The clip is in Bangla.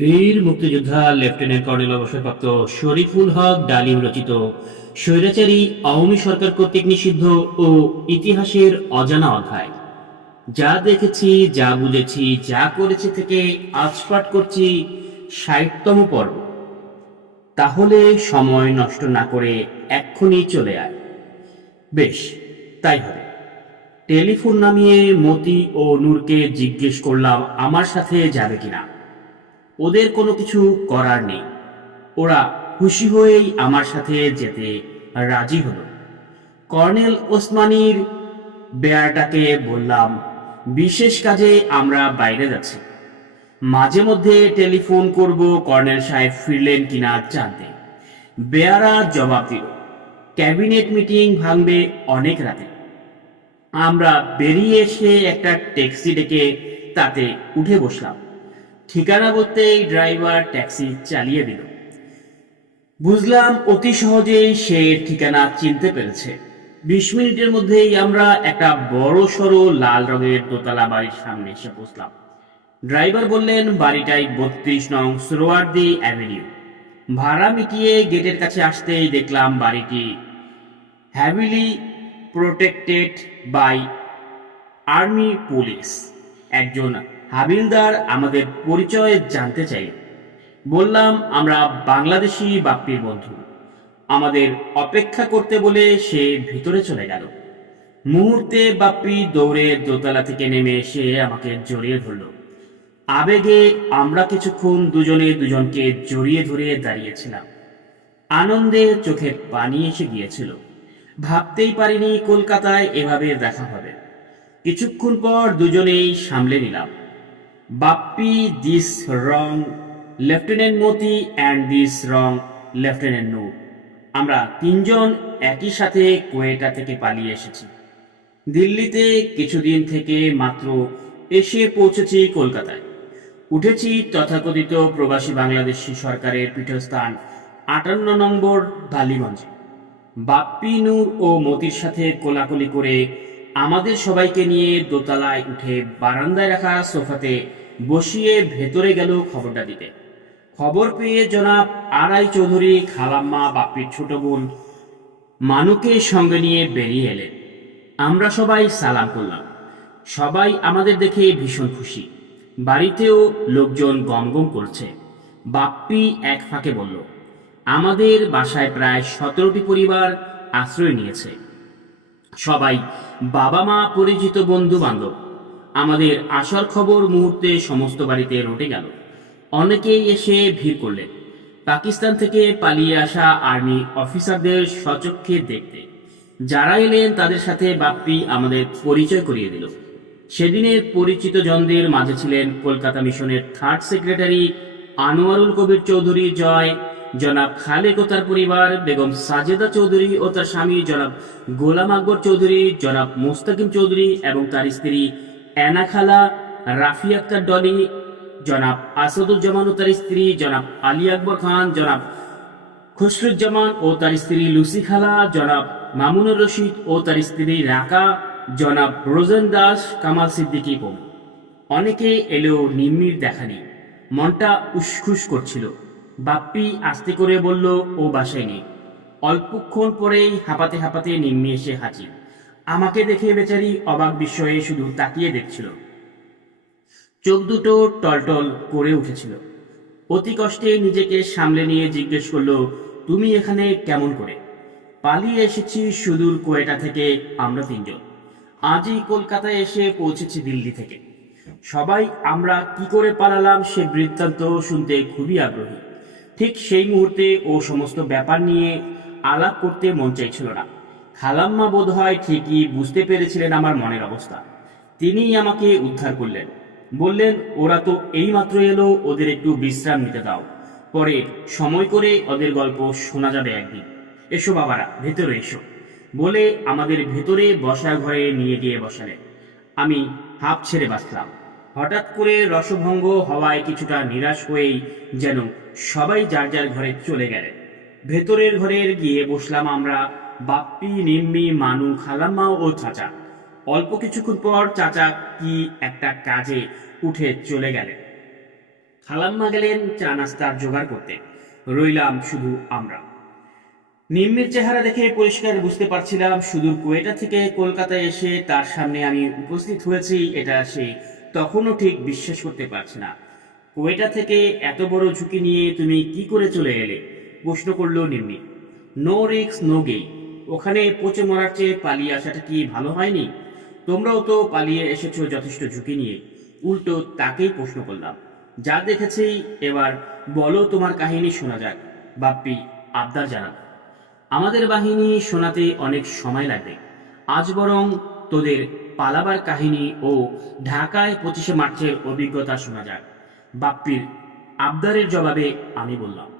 বীর মুক্তিযোদ্ধা লেফটেন্যান্ট কর্নেল অবসরপ্রাপ্ত শরীফুল হক ডালিম রচিত স্বৈরাচারী আওয়ামী সরকার কর্তৃক নিষিদ্ধ ও ইতিহাসের অজানা অধ্যায়। যা দেখেছি, যা বুঝেছি, যা করেছি থেকে আজ পাঠ করছি ষাটতম পর্ব। তাহলে সময় নষ্ট না করে এক্ষুনি চলে আয়। বেশ, তাই হবে। টেলিফোন নামিয়ে মতি ও নূরকে জিজ্ঞেস করলাম, আমার সাথে যাবে কিনা? ওদের কোনো কিছু করার নেই। ওরা খুশি হয়েই আমার সাথে যেতে রাজি হলো। কর্নেল ওসমানির বেয়ারটাকে বললাম, বিশেষ কাজে আমরা বাইরে যাচ্ছি। মাঝে মধ্যে টেলিফোন করব কর্নেল সাহেব ফিরলেন কিনা জানতে। বেয়ারা জবাব দিল, ক্যাবিনেট মিটিং ভাঙবে অনেক রাতে। আমরা বেরিয়ে এসে একটা ট্যাক্সি ডেকে তাতে উঠে বসলাম। ঠিকানা বলতেই ড্রাইভার ট্যাক্সি চালিয়ে দিল। বুঝলাম অতি সহজেই সে ঠিকানা চিনতে পেরেছে। বিশ মিনিটের মধ্যেই আমরা একটা বড় সড়ো লাল রঙের দোতলা বাড়ির সামনে এসে বসলাম ড্রাইভার বললেন, বাড়িটাই বত্রিশ নং সোরোয়ার্দি অ্যাভিনিউ। ভাড়া মিটিয়ে গেটের কাছে আসতেই দেখলাম বাড়িটি haveli protected by army police একজন হাবিলদার আমাদের পরিচয় জানতে চাই। বললাম, আমরা বাংলাদেশি বাপ্পির বন্ধু। আমাদের অপেক্ষা করতে বলে সে ভিতরে চলে গেল। মুহূর্তে বাপ্পি দৌড়ে দোতলা থেকে নেমে এসে আমাকে জড়িয়ে ধরল। আবেগে আমরা কিছুক্ষণ দুজনে দুজনকে জড়িয়ে ধরে দাঁড়িয়েছিলাম। আনন্দে চোখে পানি এসে গিয়েছিল। ভাবতেই পারিনি কলকাতায় এভাবে দেখা হবে। কিছুক্ষণ পর দুজনেই সামলে নিলাম। Bappi this wrong lieutenant Moti and this wrong lieutenant Noor আমরা তিনজন একই সাথে কোয়েটা থেকে পালিয়ে এসেছি। দিল্লিতে কিছুদিন থেকে মাত্র এসে পৌঁছেছি কলকাতায়। উঠেছি তথাকথিত প্রবাসী বাংলাদেশি সরকারের পীঠস্থান আটান্ন নম্বর বালিগঞ্জে। বাপ্পি, নূর ও মতির সাথে কোলাকুলি করে আমাদের সবাইকে নিয়ে দোতলায় উঠে বারান্দায় রাখা সোফাতে বসিয়ে ভেতরে গেল খবরটা দিতে। খবর পেয়ে জনাব আড়াই চৌধুরী, খালাম্মা বাপ্পির ছোট বোন মানুকে সঙ্গে নিয়ে বেরিয়ে এলেন। আমরা সবাই সালাম করলাম। সবাই আমাদের দেখে ভীষণ খুশি। বাড়িতেও লোকজন গমগম করছে। বাপ্পি এক ফাঁকে বলল, আমাদের বাসায় প্রায় সতেরোটি পরিবার আশ্রয় নিয়েছে। সবাই বাবা মা পরিচিত বন্ধু বান্ধব আমাদের আসার খবর মুহূর্তে সমস্ত বাড়িতে রটে গেল। অনেকেই এসে ভিড় করলেন। পাকিস্তান থেকে পালিয়ে আসা আর্মি অফিসারদের সচক্ষে দেখতে। যারা এলেন তাদের সাথে বাপ্পি আমাদের পরিচয় করিয়ে দিল। সেদিনের পরিচিত জনদের মাঝে ছিলেন কলকাতা মিশনের থার্ড সেক্রেটারি আনোয়ারুল কবির চৌধুরী জয় জনাব খালেক ও তার পরিবার, বেগম সাজেদা চৌধুরী ও তার স্বামী জনাব গোলাম আকবর চৌধুরী, জনাব মোস্তাকিম চৌধুরী এবং তার স্ত্রী অ্যানা খালা রাফি আক্তার ডলি, জনাব আসাদুজ্জামান ও তার স্ত্রী জনাব আলী আকবর খান, জনাব খসরুজ্জামান ও তার স্ত্রী লুসি খালা, জনাব মামুনুর রশিদ ও তার স্ত্রী রাকা, জনাব রোজেন দাস, কামাল সিদ্দিকী প্রমুখ অনেকে এলেও নিম্মির দেখা মনটা উসখুস করছিল। বাপ্পি আস্তে করে বলল, ও বাসায় নেই অল্পক্ষণ পরেই হাঁপাতে হাঁপাতে নিম্নে এসে হাজির। আমাকে দেখে বেচারি অবাক বিস্ময়ে শুধু তাকিয়ে দেখছিল। চোখ দুটো টলটল করে উঠেছিল। অতি কষ্টে নিজেকে সামলে নিয়ে জিজ্ঞেস করল, তুমি এখানে কেমন করে? পালিয়ে এসেছি সুদূর কোয়েটা থেকে, আমরা তিনজন। আজই কলকাতায় এসে পৌঁছেছি দিল্লি থেকে। সবাই আমরা কি করে পালালাম সে বৃত্তান্ত শুনতে খুবই আগ্রহী। ঠিক সেই মুহূর্তে ও সমস্ত ব্যাপার নিয়ে আলাপ করতে মন চাইছিল না। খালাম্মা বোধ হয় ঠিকই বুঝতে পেরেছিলেন আমার মনের অবস্থা। তিনিই আমাকে উদ্ধার করলেন। বললেন, ওরা তো এইমাত্র এলো, ওদের একটু বিশ্রাম নিতে দাও। পরে সময় করে ওদের গল্প শোনা যাবে একদিন। এসো বাবারা, ভেতরে এসো। বলে আমাদের ভেতরে বসার ঘরে নিয়ে গিয়ে বসালেন। আমি হাঁপ ছেড়ে বাঁচলাম। হঠাৎ করে রসভঙ্গ হওয়ায় কিছুটা নিরাশ হয়েই যেন সবাই যার যার ঘরে চলে গেলেন। ভেতরের ঘরের গিয়ে বসলাম আমরা, বাপ্পি, নিম্মি, মানু, খালাম্মা ও চাচা। অল্প কিছুক্ষণ পর চাচা কি একটা কাজে উঠে চলে গেলেন। খালাম্মা গেলেন চা নাস্তার জোগাড় করতে। রইলাম শুধু আমরা। নিম্নের চেহারা দেখে পরিষ্কার বুঝতে পারছিলাম সুদূর কোয়েটা থেকে কলকাতায় এসে তার সামনে আমি উপস্থিত হয়েছি, এটা সে তখনও ঠিক বিশ্বাস করতে পারছে না। কোয়েটা থেকে এত বড় ঝুঁকি নিয়ে তুমি কি করে চলে এলে? প্রশ্ন করল নিম্নি নো রিক্স নো গেই ওখানে পচে মরার চেয়ে পালিয়ে আসাটা কি ভালো হয়নি? তোমরাও তো পালিয়ে এসেছ যথেষ্ট ঝুঁকি নিয়ে। উল্টো তাকেই প্রশ্ন করলাম। যা দেখেছি, এবার বলো তোমার কাহিনী শোনা যাক। বাপ্পি, আবদার জানান। আমাদের বাহিনী শোনাতে অনেক সময় লাগবে। আজ বরং তোদের পালাবার কাহিনী ও ঢাকায় পঁচিশে মার্চের অভিজ্ঞতা শোনা যায়। বাপ্পির আবদারের জবাবে আমি বললাম।